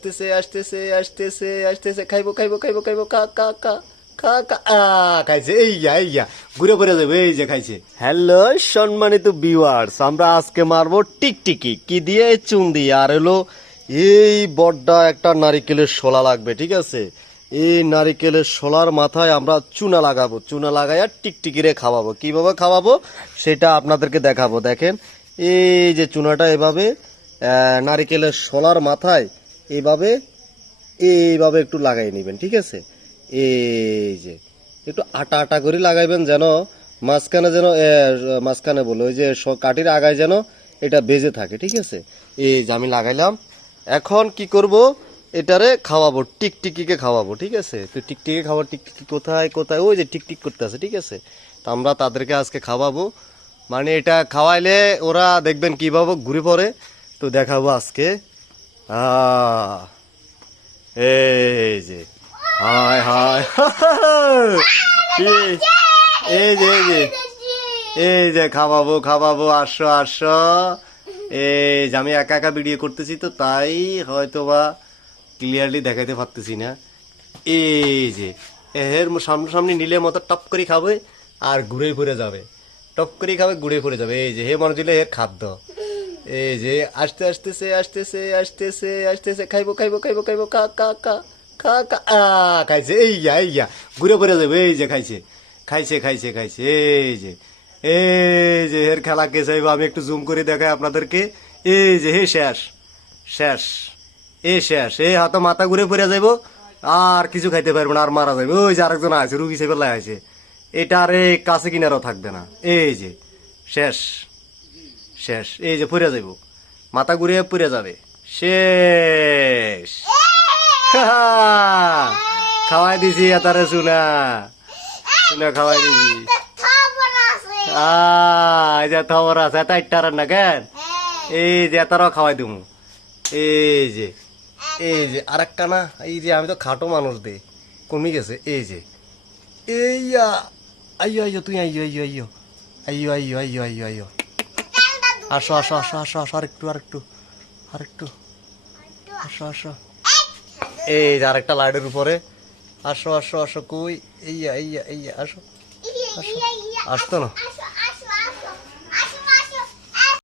আসতেছে আসতেছে আসতেছে আসতেছে, খাইবো খাইবো খাইবো খাইবো, খা খা খা খা খা। খাইছে, এই ঘুরে ঘুরে যাবে, এই যে খাইছে। হ্যালো সম্মানিত ভিউয়ার্স, আমরা আজকে মারবো টিকটিকি কি দিয়ে, চুন দিয়ে। আর হলো এই বড়টা একটা নারিকেলের শোলা লাগবে, ঠিক আছে। এই নারিকেলের শোলার মাথায় আমরা চুনা লাগাবো, চুনা লাগাইয়া টিকটিকিরে খাওয়াবো। কিভাবে খাওয়াবো সেটা আপনাদেরকে দেখাবো। দেখেন এই যে চুনাটা এভাবে নারিকেলের শোলার মাথায় এইভাবে এইভাবে একটু লাগাই নেবেন, ঠিক আছে। এই যে একটু আটা আটা করে লাগাইবেন, যেন মাঝখানে যেন মাঝখানে বলে ওই যে কাঠির আগায় যেন এটা বেজে থাকে, ঠিক আছে। এই যে আমি লাগাইলাম। এখন কি করব, এটারে খাওয়াবো, টিকটিকিকে খাওয়াবো, ঠিক আছে। তো টিকটিকি খাওয়াবো। টিকটিকি কোথায় কোথায়, ওই যে টিকটিক করতে আছে, ঠিক আছে। তো আমরা তাদেরকে আজকে খাওয়াবো, মানে এটা খাওয়াইলে ওরা দেখবেন কিভাবে ঘুরে পড়ে, তো দেখাবো আজকে। এই যে হায় হায় এই যে এই যে এই যে খাওয়াবো খাওয়াবো, আসো আসো। এই যে আমি একা একা ভিডিও করতেছি, তো তাই হয়তো বা ক্লিয়ারলি দেখাইতে পারতেছি না। এই যে এর সামনাসামনি নিলে মতো টপ করে খাবে আর ঘুরে ঘুরে যাবে, টপ করে খাবে ঘুরে ঘুরে যাবে। এই যে হে মনে দিলে এর খাদ্য। এই যে আসতে আসতেছে আসতেছে আসতেছে আসতেছে, খাইবো খাইবো খাইবো খাইবো, খা খা খা খা খা। খাইছে, এই ঘুরে ঘুরে যাবে। এই যে খাইছে খাইছে খাইছে খাইছে। এই যে এর খেলা কে চাইবো, আমি একটু জুম করে দেখাই আপনাদেরকে। এই যে হে শেষ শেষ, শেষ। এই হয়তো মাথা ঘুরে পড়ে যাইবো, আর কিছু খাইতে পারবো না, আর মারা যাবে। ওই যে আরেকজন আছে, রুগী সেবেলায় আছে, এটা আর এই কাছে কিনারও থাকবে না। এই যে শেষ শেষ, এই যে পড়ে যাইব, মাথা ঘুরে পড়ে যাবে, শেষ। খাওয়াই দিছি এতারে, শুনা শুনা খাওয়াই দিছি। এই যে খবর আছে, এত ইটার না কেন, এই যে এতারও খাওয়াই দিব। এই যে আরেকটা না, এই যে আমি তো খাটো মানুষ দে, কমে গেছে। এই যে এইয়া, আইয়ো আইয়ো তুই, আইয়ো আইয়ো আইয়ো আইয়ো আইয়ো আইয়ো আইয়ো আইয়ো, আসো আসো আসো আসো আসো, আরেকটু আরেকটু আরেকটু, আসো আসো। এই যে আরেকটা লাইটের উপরে, আসো আসো আসো, কই এইয়া এইয়া এইয়া, আসো আসো, আসতো না।